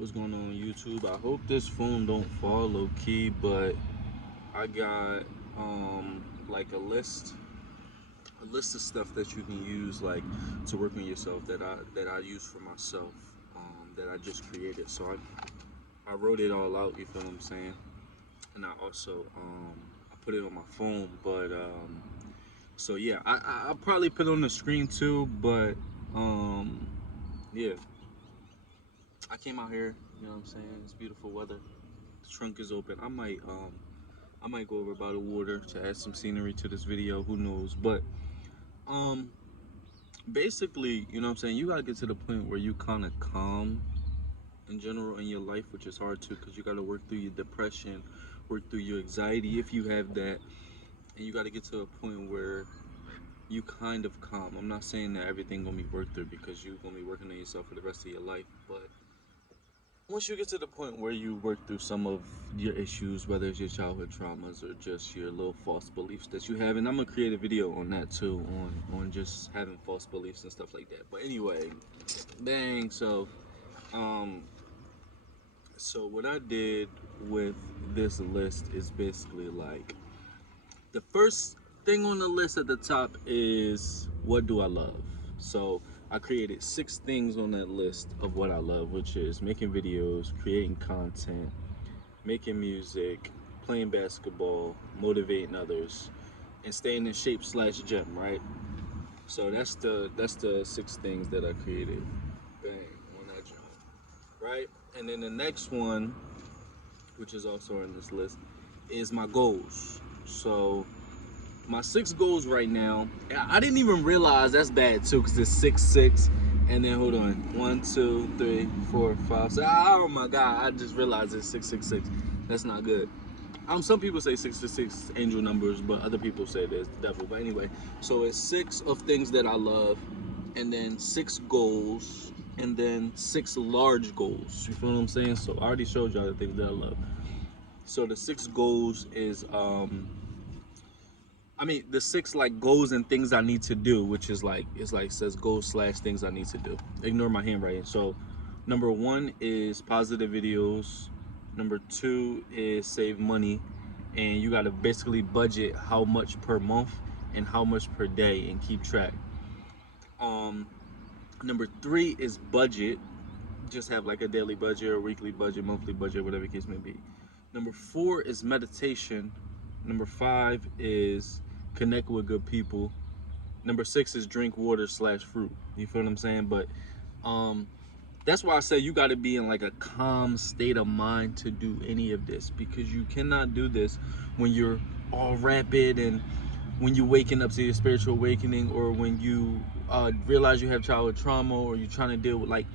What's going on YouTube? I hope this phone don't fall low key, but I got like a list of stuff that you can use like to work on yourself that I use for myself, that I just created. So I wrote it all out, you feel what I'm saying? And I also I put it on my phone, but so yeah, I'll probably put it on the screen too, but yeah. I came out here, you know what I'm saying? It's beautiful weather. The trunk is open. I might go over by the water to add some scenery to this video, who knows. But um basically, you know what I'm saying, you gotta get to the point where you kinda calm in general in your life, which is hard too, because you gotta work through your depression, work through your anxiety if you have that, and you gotta get to a point where you kind of calm. I'm not saying that everything gonna be worked through because you're gonna be working on yourself for the rest of your life, but once you get to the point where you work through some of your issues, whether it's your childhood traumas or just your little false beliefs that you have, and I'm gonna create a video on that too, on just having false beliefs and stuff like that. But anyway, bang. Um, so what I did with this list is basically like the first thing on the list at the top is what do I love? So I created 6 things on that list of what I love, which is making videos, creating content, making music, playing basketball, motivating others, and staying in shape slash gym, right? So that's the 6 things that I created. Bang, on that job. Right? And then the next one, which is also on this list, is my goals. So my 6 goals right now, I didn't even realize that's bad too, because it's 6 6. And then hold on, 1 2 3 4 5 6. Oh my god, I just realized it's 666. That's not good. Some people say 666 angel numbers, but other people say there's the devil. But anyway, so it's 6 of things that I love, and then 6 goals, and then 6 large goals. You feel what I'm saying? So I already showed y'all the things that I love. So the 6 goals is the 6 like goals and things I need to do, which is like it's like says goals slash things I need to do. Ignore my handwriting. So number 1 is positive videos. Number 2 is save money, and you got to basically budget how much per month and how much per day and keep track. Um, Number 3 is budget. Just have like a daily budget or weekly budget, monthly budget, whatever the case may be. Number 4 is meditation. Number 5 is connect with good people. Number 6 is drink water slash fruit. You feel what I'm saying? But um, that's why I say you got to be in like a calm state of mind to do any of this, because you cannot do this when you're all rapid and when you're waking up to your spiritual awakening, or when you realize you have childhood trauma, or you're trying to deal with like,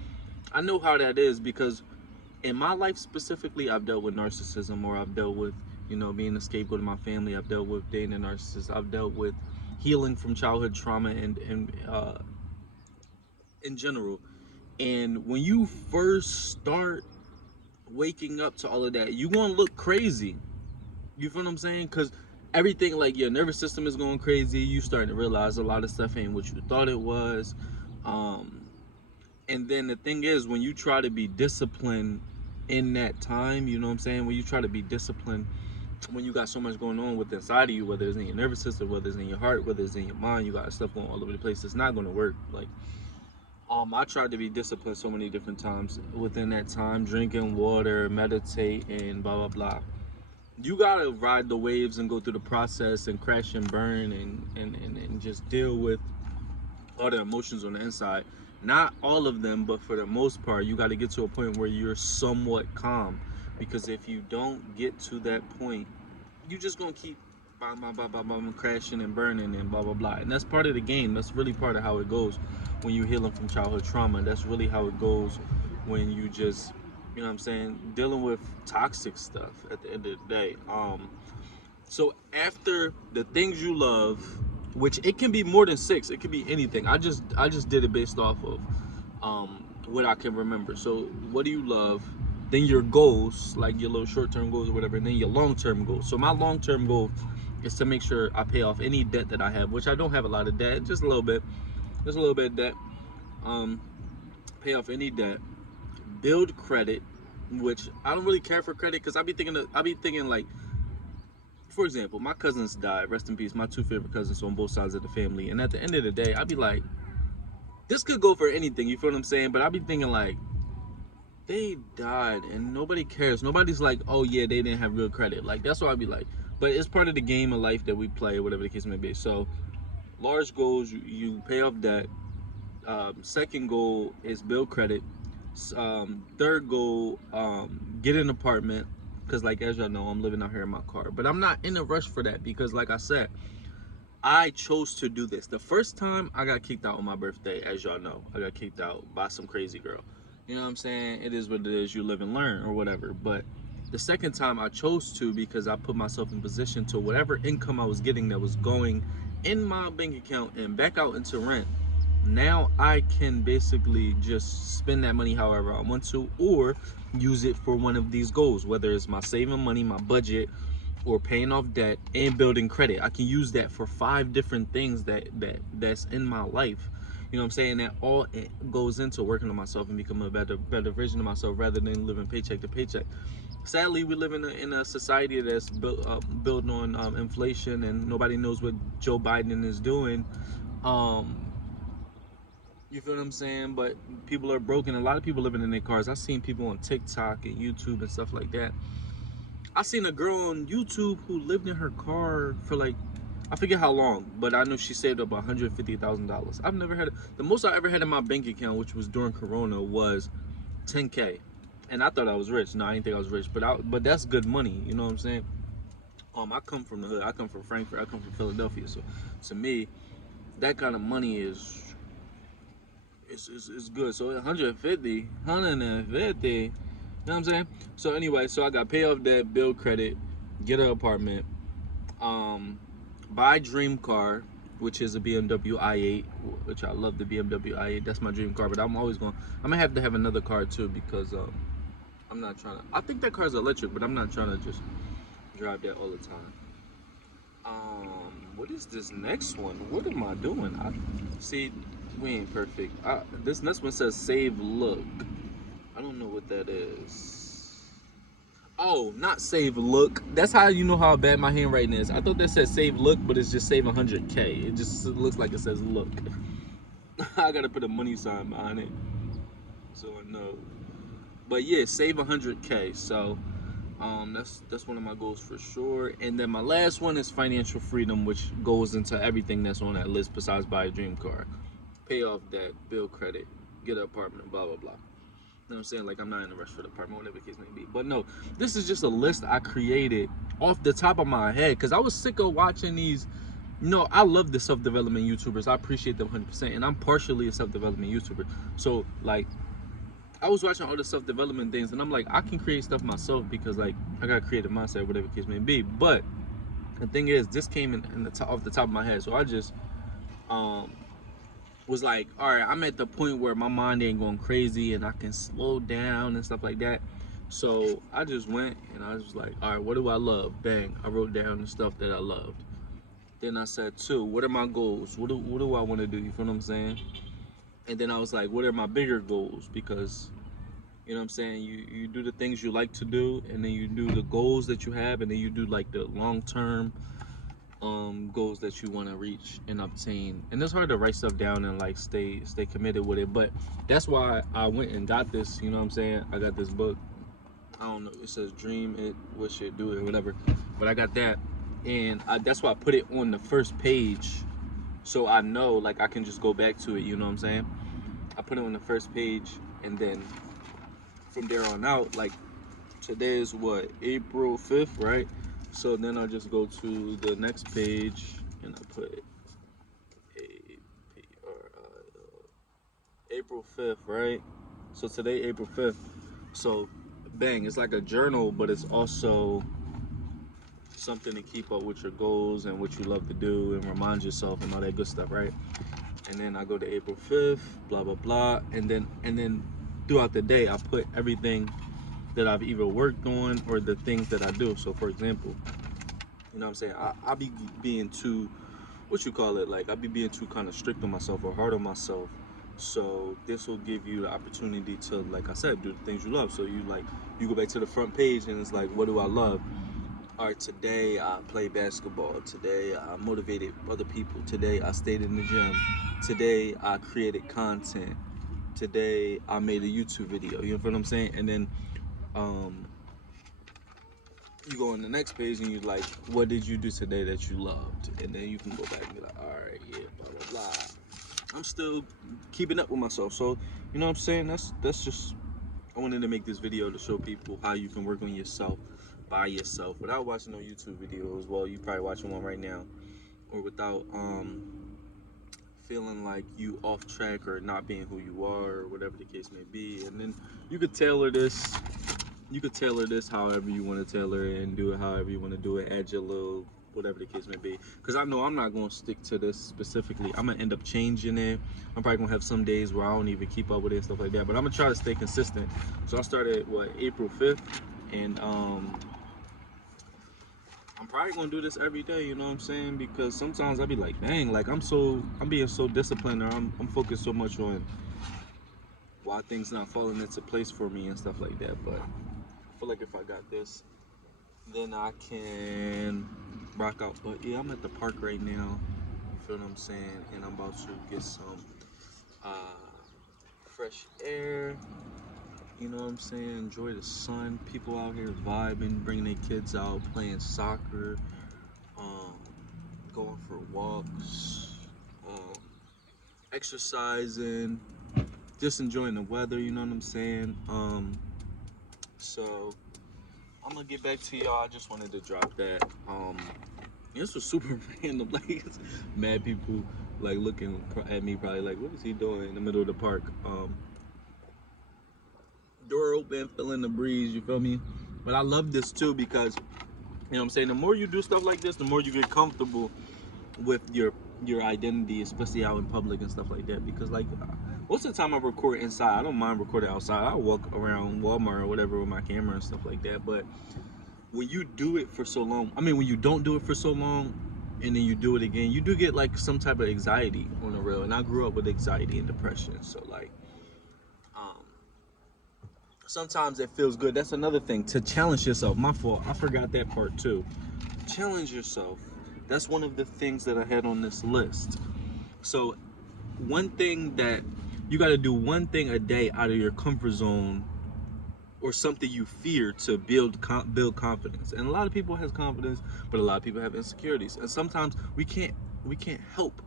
I know how that is, because in my life specifically, I've dealt with narcissism, or I've dealt with, being a scapegoat in my family. I've dealt with dating a narcissist. I've dealt with healing from childhood trauma and in general. And when you first start waking up to all of that, you gonna look crazy. You feel what I'm saying? Because everything, like your nervous system is going crazy. You starting to realize a lot of stuff ain't what you thought it was. Um, and then the thing is, when you try to be disciplined in that time, you know what I'm saying? When you try to be disciplined, when you got so much going on with inside of you, whether it's in your nervous system, whether it's in your heart, whether it's in your mind, you got stuff going all over the place. It's not going to work. Like, I tried to be disciplined so many different times within that time, drinking water, meditate, and blah blah blah. You gotta ride the waves and go through the process and crash and burn and just deal with all the emotions on the inside. Not all of them, but for the most part, you got to get to a point where you're somewhat calm. Because if you don't get to that point, you just gonna keep crashing and burning and blah blah blah. And that's part of the game. That's really part of how it goes when you're healing from childhood trauma. That's really how it goes when you just, you know what I'm saying, dealing with toxic stuff at the end of the day. So after the things you love, which it can be more than 6, it could be anything. I just did it based off of what I can remember. So what do you love? Then your goals, like your little short-term goals or whatever, and then your long-term goals. So my long-term goal is to make sure I pay off any debt that I have, which I don't have a lot of debt, just a little bit. Just a little bit of debt. Um, Pay off any debt, build credit, which I don't really care for credit because I be thinking like, for example, my cousins died. Rest in peace. My two favorite cousins on both sides of the family. And at the end of the day, I'd be like, this could go for anything. You feel what I'm saying? But I'd be thinking like, they died and nobody cares. Nobody's like, oh yeah, they didn't have real credit. Like that's what I'd be like. But it's part of the game of life that we play, or whatever the case may be. So large goals, you pay off debt. Second goal is build credit. Third goal, get an apartment. Because like as y'all know, I'm living out here in my car. But I'm not in a rush for that because like I said, I chose to do this. The first time I got kicked out on my birthday, as y'all know, I got kicked out by some crazy girl. You know what I'm saying? It is what it is. You live and learn or whatever. But the second time I chose to because I put myself in position to whatever income I was getting that was going in my bank account and back out into rent. Now I can basically just spend that money however I want to or use it for one of these goals, whether it's my saving money, my budget, or paying off debt and building credit. I can use that for 5 different things that's in my life. You know what I'm saying? That all it goes into working on myself and becoming a better version of myself rather than living paycheck to paycheck. Sadly, we live in a society that's built on inflation, and nobody knows what Joe Biden is doing. Um, you feel what I'm saying? But people are broken. A lot of people living in their cars. I've seen people on TikTok and YouTube and stuff like that. I seen a girl on YouTube who lived in her car for like, I forget how long, but I know she saved up $150,000. I've never had the most I ever had in my bank account, which was during Corona, was 10K, and I thought I was rich. No, I didn't think I was rich, but that's good money. You know what I'm saying? I come from the hood. I come from Frankfurt. I come from Philadelphia. So to me, that kind of money is good. So 150, 150. You know what I'm saying? So anyway, so I got pay off debt, build credit, get an apartment, um, buy dream car, which is a BMW i8, which I love the BMW i8. That's my dream car, but I'm gonna have to have another car too because I'm not trying to. I think that car's electric, but I'm not trying to just drive that all the time. What is this next one? What am I doing? See, we ain't perfect. This next one says save look. I don't know what that is. Oh, not save look. That's how you know how bad my handwriting is. I thought that said save look, but it's just save 100K. It just looks like it says look. I gotta put a money sign behind it so I know. But yeah, save 100K. So that's one of my goals for sure. And then my last one is financial freedom, which goes into everything that's on that list besides buy a dream car, pay off debt, build credit, get an apartment, blah blah blah. You know what I'm saying? Like, I'm not in a rush for the apartment, whatever the case may be. But no, this is just a list I created off the top of my head because I was sick of watching these. I love the self-development YouTubers. I appreciate them 100%. And I'm partially a self-development YouTuber. So, like, I was watching all the self-development things and I'm like, I can create stuff myself because, like, I got a creative mindset, whatever the case may be. But the thing is, this came off the top of my head. So I just um, was like, all right, I'm at the point where my mind ain't going crazy and I can slow down and stuff like that. So I just went and I was like, all right, what do I love? Bang, I wrote down the stuff that I loved. Then I said, two, what are my goals? What do I want to do? You feel what I'm saying? And then I was like, what are my bigger goals? Because, you know what I'm saying, you do the things you like to do, and then you do the goals that you have, and then you do like the long-term goals that you want to reach and obtain. And it's hard to write stuff down and like stay committed with it, but that's why I went and got this. You know what I'm saying? I got this book. I don't know, it says dream it, wish it, do it, whatever, but I got that. And that's why I put it on the first page, so I know, like, I can just go back to it. You know what I'm saying? I put it on the first page, and then from there on out, like, today is what, April 5th, right? So then I just go to the next page and I put April 5th, right? So today, April 5th. So bang, it's like a journal, but it's also something to keep up with your goals and what you love to do and remind yourself and all that good stuff, right? And then I go to April 5th, blah blah blah, and then throughout the day I put everything that I've either worked on or the things that I do. So for example, you know what I'm saying, I be being too, what you call it, like, I be being too kind of strict on myself or hard on myself So this will give you the opportunity to, like I said, do the things you love. So you go back to the front page and it's like, what do I love? All right, today I played basketball. Today I motivated other people. Today I stayed in the gym. Today I created content. Today I made a YouTube video. You know what I'm saying? And then um, you go on the next page and you like, what did you do today that you loved? And then you can go back and be like, all right, yeah, blah blah blah. I'm still keeping up with myself. So you know what I'm saying? That's just, I wanted to make this video to show people how you can work on yourself by yourself without watching no YouTube videos. Well, you probably watching one right now, or without feeling like you off track or not being who you are or whatever the case may be. And then you could tailor this. You could tailor this however you want to tailor it and do it however you want to do it. Add your little whatever the case may be. Because I know I'm not going to stick to this specifically. I'm going to end up changing it. I'm probably going to have some days where I don't even keep up with it and stuff like that. But I'm going to try to stay consistent. So I started, April 5th. And I'm probably going to do this every day, you know what I'm saying? Because sometimes I'll be like, dang, like I'm being so disciplined, or I'm focused so much on why things not falling into place for me and stuff like that. But I feel like if I got this, then I can rock out. But yeah, I'm at the park right now. You feel what I'm saying? And I'm about to get some uh, fresh air. You know what I'm saying? Enjoy the sun. People out here vibing, bringing their kids out, playing soccer, um, going for walks, um, exercising, just enjoying the weather. You know what I'm saying? So I'm gonna get back to y'all. I just wanted to drop that. This was super random. Like, it's mad people like looking at me, probably like, what is he doing in the middle of the park? Door open, feeling the breeze. You feel me? But I love this too because, you know what I'm saying, the more you do stuff like this, the more you get comfortable with your identity, especially out in public and stuff like that. Because like most of the time I record inside. I don't mind recording outside. I walk around Walmart or whatever with my camera and stuff like that. But when you do it for so long, I mean, when you don't do it for so long and then you do it again, you do get like some type of anxiety on the real. And I grew up with anxiety and depression. So like um sometimes it feels good. That's another thing, to challenge yourself. My fault, I forgot that part too. Challenge yourself. That's one of the things that I had on this list. So one thing that you got to do, one thing a day out of your comfort zone or something you fear, to build confidence. And a lot of people has confidence, but a lot of people have insecurities. And sometimes we can't help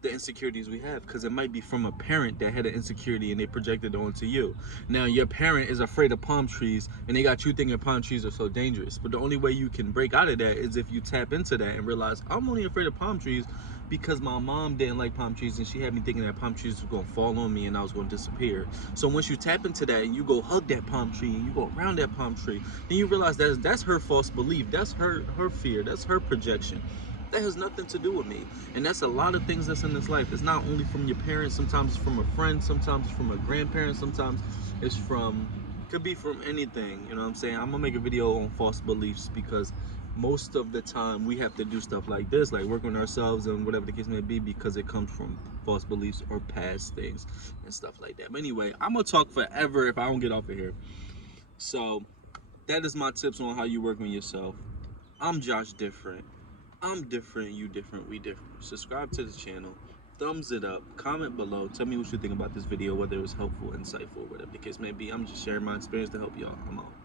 the insecurities we have, because it might be from a parent that had an insecurity and they projected it onto you. Now your parent is afraid of palm trees and they got you thinking palm trees are so dangerous, but the only way you can break out of that is if you tap into that and realize, I'm only afraid of palm trees because my mom didn't like palm trees and she had me thinking that palm trees were going to fall on me and I was going to disappear. So once you tap into that and you go hug that palm tree and you go around that palm tree, then you realize that's her false belief, that's her fear, that's her projection. That has nothing to do with me. And that's a lot of things that's in this life. It's not only from your parents, sometimes it's from a friend, sometimes it's from a grandparent, sometimes it's from, could be from anything. You know what I'm saying? I'm gonna make a video on false beliefs because most of the time we have to do stuff like this, like work on ourselves and whatever the case may be, because it comes from false beliefs or past things and stuff like that. But anyway, I'm gonna talk forever if I don't get off of here. So that is my tips on how you work on yourself. I'm Josh Different. I'm different, you different, we different. Subscribe to the channel, thumbs it up, comment below, tell me what you think about this video, whether it was helpful, insightful, whatever the case may be. I'm just sharing my experience to help y'all. I'm out.